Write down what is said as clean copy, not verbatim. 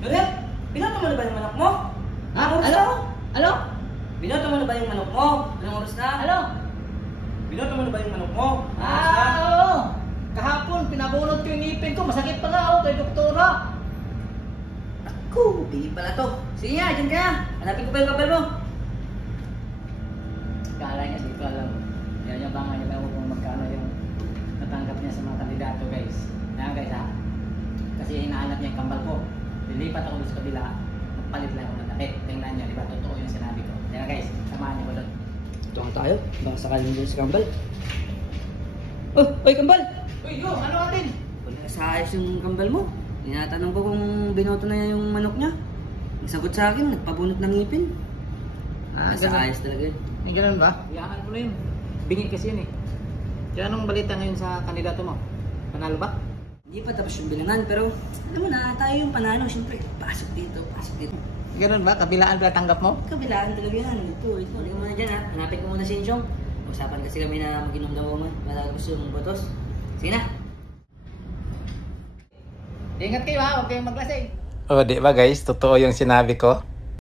Loret, binoto mo na ba yung manok mo? Ha? Anong oras Ano? na? Ano? Binoto mo na ba yung manok mo? Anong oras na? Ano? Binoto mo na ba yung manok mo? Anong oras na? Oo. Kahapon, pinabunot ko yung ngipin ko. Masakit pa nga ako kay doktora. Naku, bili pala to. Sige nga, dyan ka na. Hanapin ko pa yung kabel mo. Kala niya, di ko alam. Yayabangan niya lang kung magkano yung natanggap niya sa mga kandidato, guys. Ayan, guys, ha? Kasi hinahanap niya yung kambal ko. Lilipat ako doon sa kabila. Magpalit lang ako ng damit. Tingnan niyo, di ba? Totoo yung sinabi ko. Ayan, guys. Samahan niyo ko doon. Ito nga tayo. Baka sakaling doon sa kambal. Oh, oy kambal! Uy, yo! Ano atin? Wala sa ayos yung kambal mo. Tinatanong ko kung binoto na yung manok niya. Nasagot sa akin, nagpabunot ng ngipin. Sa ganun. ayos talaga yun. Yung ganun ba? Iyakan ko na yun. Bingi kasi yun eh. Kaya anong balita ngayon sa kandidato mo? Panalo ba? Hindi pa tapos yung bilangan, pero alam mo na, tayo yung panalo. Siyempre, pasok dito, pasok dito. Ganun ba? Kabilaan ba tanggap mo? Kabilaan talaga yan. Ito. Hindi mo na dyan ha. Hanapin ko muna si Insyong. Usapan kasi kami na mag-inom daw mo. Matagos yung botos. Sige na. Ingat kayo ha, huwag kayong maglasing. Oh, di ba guys? Totoo yung sinabi ko.